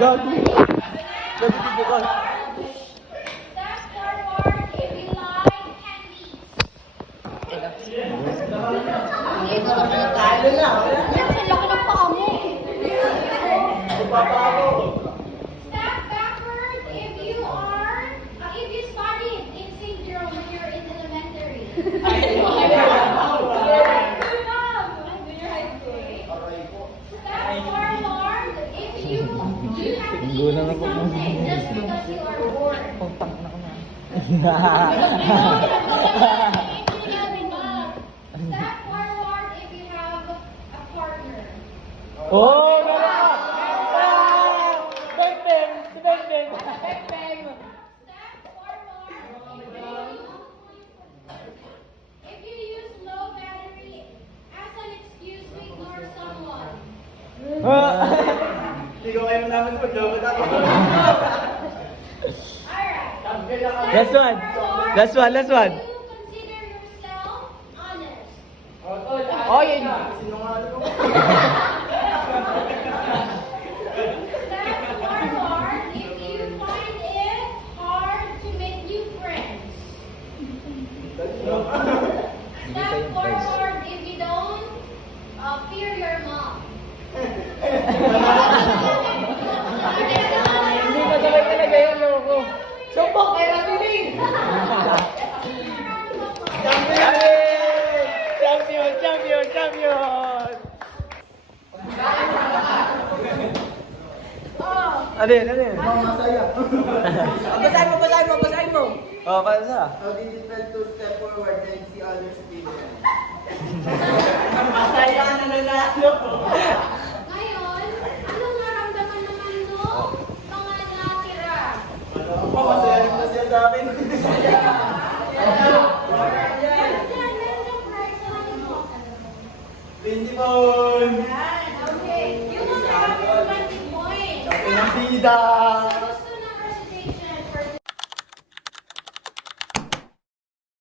Doggy. Doggy ko. Step forward if you like candies. Talo na. Ang laki ng paa mo. Ipapako. Step backward if you studied in St. Jerome when you're in elementary. Step forward if you have to eat something just because you are bored. Step forward if you have a partner. Oh, meron ka! Bang bang! Si Bang Bang! Step forward if you use low battery as an excuse to ignore someone. Hindi ko kayo namin pag-loko na. Alright. Last one. Last one, last one. Do you consider yourself honest? Oh, yun. Sinungaling ko. Step forward if you find it hard to make new friends. Step forward if you don't fear your mom. Hindi masakay talaga yung loko. Sumbok kay Rabiling! Champion! Champion! Champion! Ano yun? Ano yun? Masaya. Basahin mo! Oh, paano sa? How did it feel to step forward and see others feeling? Ngayon, anong naramdaman naman no? Mga natira. Ako, masaya rin na siya sa akin. Meron kang prize sa akin mo. 20 pounds! Okay. You will have 20 points. Pinasida!